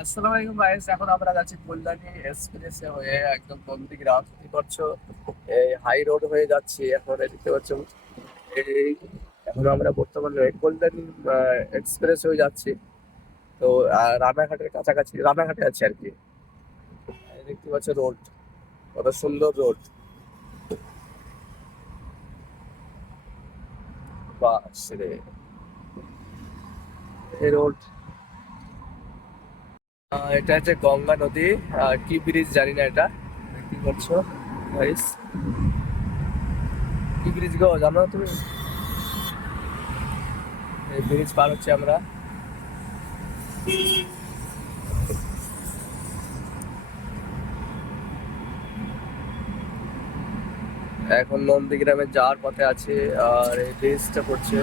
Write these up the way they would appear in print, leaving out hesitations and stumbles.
আসসালামু আলাইকুম গাইস, এখন আমরা যাচ্ছি কল্যাণী এক্সপ্রেসে হয়ে একদম নন্দীগ্রাম। কি করছো? এই হাই রোড হয়ে যাচ্ছি এখন, দেখতে পাচ্ছ। এই এখন আমরা বর্তমানে কল্যাণী এক্সপ্রেস হয়ে যাচ্ছি। তো রানাঘাটের কাছাকাছি, রানাঘাটে আছি আর কি। এই দেখতে পাচ্ছ রোড, কত সুন্দর রোড। বাস রে, এই রোড। এটা হচ্ছে গঙ্গা নদী। কি ব্রিজ জানি না এটা, কি করছো গাইস? কি ব্রিজ গো, জানো তুমি? এই ব্রিজ পার হচ্ছে আমরা। এখন নন্দীগ্রামে যাওয়ার পথে আছে। আর এই ব্রিজটা পড়ছে।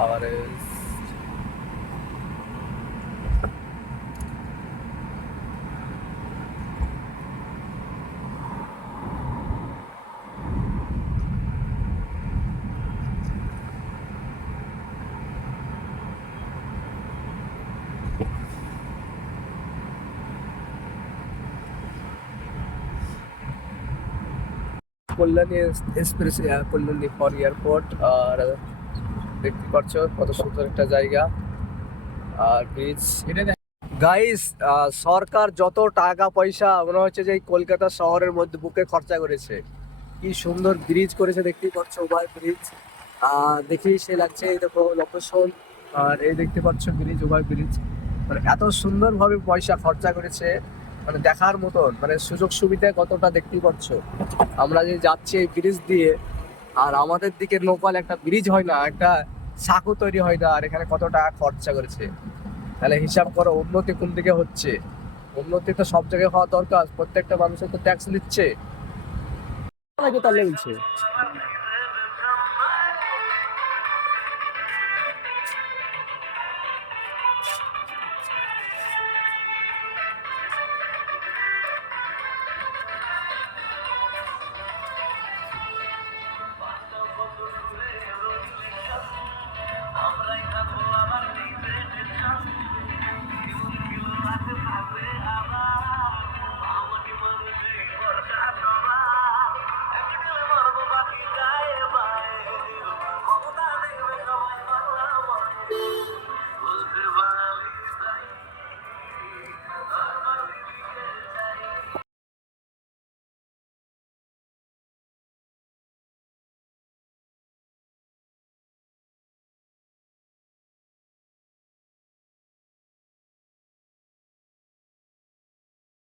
আর Kalyani express, Kalyani for airport. আর দেখতে পাচ্ছ কত সুন্দর একটা জায়গা আর ব্রিজ। গাইস, সরকার যত টাকা পয়সা মনে হচ্ছে যে এই কলকাতা শহরের মধ্যে বুকে খরচা করেছে। কি সুন্দর ব্রিজ করেছে, দেখতেই পাচ্ছ, ওভার ব্রিজ। দেখেই সে লাগছে, এই দেখো লোকেশন। আর এই দেখতে পাচ্ছ ব্রিজ, ওভার ব্রিজ। মানে এত সুন্দর ভাবে পয়সা খরচা করেছে, মানে দেখার মতন। মানে সুযোগ সুবিধা কতটা দেখতেই পাচ্ছ। আমরা যে যাচ্ছি এই ব্রিজ দিয়ে, আর আমাদের দিকে লোকাল একটা ব্রিজ হয় না, একটা সাঁকো তৈরি হয় না, আর এখানে কত টাকা খরচা করেছে। তাহলে হিসাব করো উন্নতি কোন দিকে হচ্ছে। উন্নতি তো সব জায়গায় হওয়া দরকার, প্রত্যেকটা মানুষের তো ট্যাক্স নিচ্ছে। তাহলে বলছে